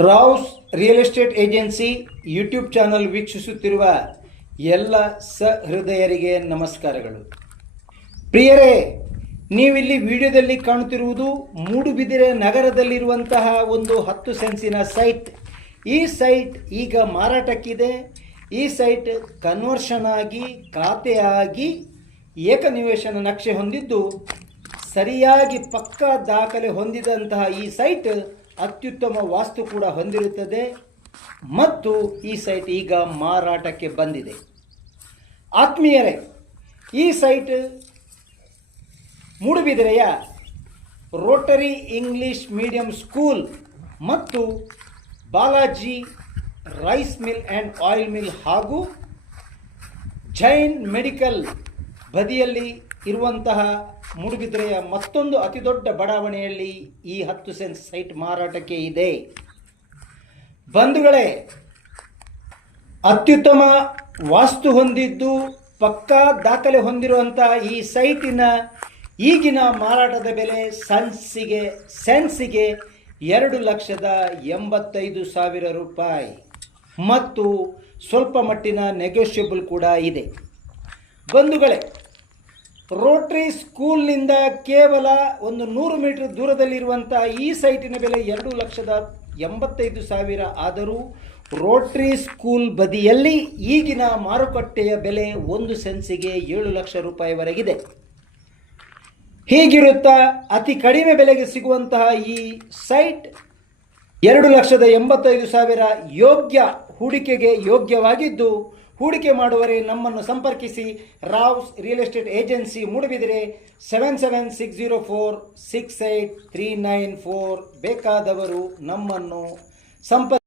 Rao's real estate agency YouTube channel ವೀಕ್ಷಿಸುತ್ತಿರುವ ಎಲ್ಲ ಸಹೃದಯರಿಗೆ ನಮಸ್ಕಾರಗಳು. ಪ್ರಿಯರೇ, ನೀವಿಲ್ಲಿ ವಿಡಿಯೋದಲ್ಲಿ ಕಾಣುತ್ತಿರುವುದು ಮೂಡುಬಿದಿರೆ ನಗರದಲ್ಲಿರುವಂತಹ ಒಂದು ಹತ್ತು ಸೆನ್ಸಿನ ಸೈಟ್. ಈ ಸೈಟ್ ಈಗ ಮಾರಾಟಕ್ಕಿದೆ. ಈ ಸೈಟ್ ಕನ್ವರ್ಷನ್ ಆಗಿ, ಖಾತೆಯಾಗಿ, ಏಕನಿವೇಶನ ನಕ್ಷೆ ಹೊಂದಿದ್ದು, ಸರಿಯಾಗಿ ಪಕ್ಕಾ ದಾಖಲೆ ಹೊಂದಿದಂತಹ ಈ ಸೈಟ್ ಅತ್ಯುತ್ತಮ ವಾಸ್ತು ಕೂಡ ಹೊಂದಿರುತ್ತದೆ ಮತ್ತು ಈ ಸೈಟ್ ಈಗ ಮಾರಾಟಕ್ಕೆ ಬಂದಿದೆ. ಆತ್ಮೀಯರೇ, ಈ ಸೈಟ್ ಮೂಡುಬಿದಿರೆಯ? ರೋಟರಿ ಇಂಗ್ಲಿಷ್ ಮೀಡಿಯಂ ಸ್ಕೂಲ್ ಮತ್ತು Balaji rice mill and oil mill ಹಾಗೂ ಜೈನ್ ಮೆಡಿಕಲ್ ಬದಿಯಲ್ಲಿ ಇರುವಂತಹ ಮೂಡುಬಿದಿರೆಯ ಮತ್ತೊಂದು ಅತಿದೊಡ್ಡ ಬಡಾವಣೆಯಲ್ಲಿ ಈ ಹತ್ತು ಸೆನ್ಸ್ ಸೈಟ್ ಮಾರಾಟಕ್ಕೆ ಇದೆ. ಬಂಧುಗಳೇ, ಅತ್ಯುತ್ತಮ ವಾಸ್ತು ಹೊಂದಿದ್ದು, ಪಕ್ಕಾ ದಾಖಲೆ ಹೊಂದಿರುವಂತಹ ಈ ಸೈಟಿನ ಈಗಿನ ಮಾರಾಟದ ಬೆಲೆ ಸೆನ್ಸಿಗೆ ಸೆನ್ಸಿಗೆ ಎರಡು ಲಕ್ಷದ ಎಂಬತ್ತೈದು ಸಾವಿರ ರೂಪಾಯಿ. ಮತ್ತು ಸ್ವಲ್ಪ ಮಟ್ಟಿನ ನೆಗೋಷಿಯಬಲ್ ಕೂಡ ಇದೆ. ಬಂಧುಗಳೇ ರೋಟ್ರಿ ಸ್ಕೂಲ್ನಿಂದ ಕೇವಲ ಒಂದು ನೂರು ಮೀಟರ್ ದೂರದಲ್ಲಿರುವಂಥ ಈ ಸೈಟಿನ ಬೆಲೆ ಎರಡು ಲಕ್ಷದ ಎಂಬತ್ತೈದು ಸಾವಿರ ಆದರೂ ರೋಟ್ರಿ ಸ್ಕೂಲ್ ಬದಿಯಲ್ಲಿ ಈಗಿನ ಮಾರುಕಟ್ಟೆಯ ಬೆಲೆ ಒಂದು ಸೆನ್ಸಿಗೆ ಏಳು ಲಕ್ಷ ರೂಪಾಯಿವರೆಗಿದೆ. ಹೀಗಿರುತ್ತಾ ಅತಿ ಕಡಿಮೆ ಬೆಲೆಗೆ ಸಿಗುವಂತಹ ಈ ಸೈಟ್ ಎರಡು ಲಕ್ಷದ ಎಂಬತ್ತೈದು ಸಾವಿರ ಯೋಗ್ಯ ಹೂಡಿಕೆಗೆ ಯೋಗ್ಯವಾಗಿದ್ದು ಹೂಡಿಕೆ ಮಾಡುವರೆ ನಮ್ಮನ್ನು ಸಂಪರ್ಕಿಸಿ. Rao's real estate agency Moodbidri seven seven six zero four six eight three nine four ಬೇಕಾದವರು ನಮ್ಮನ್ನು ಸಂಪರ್ಕ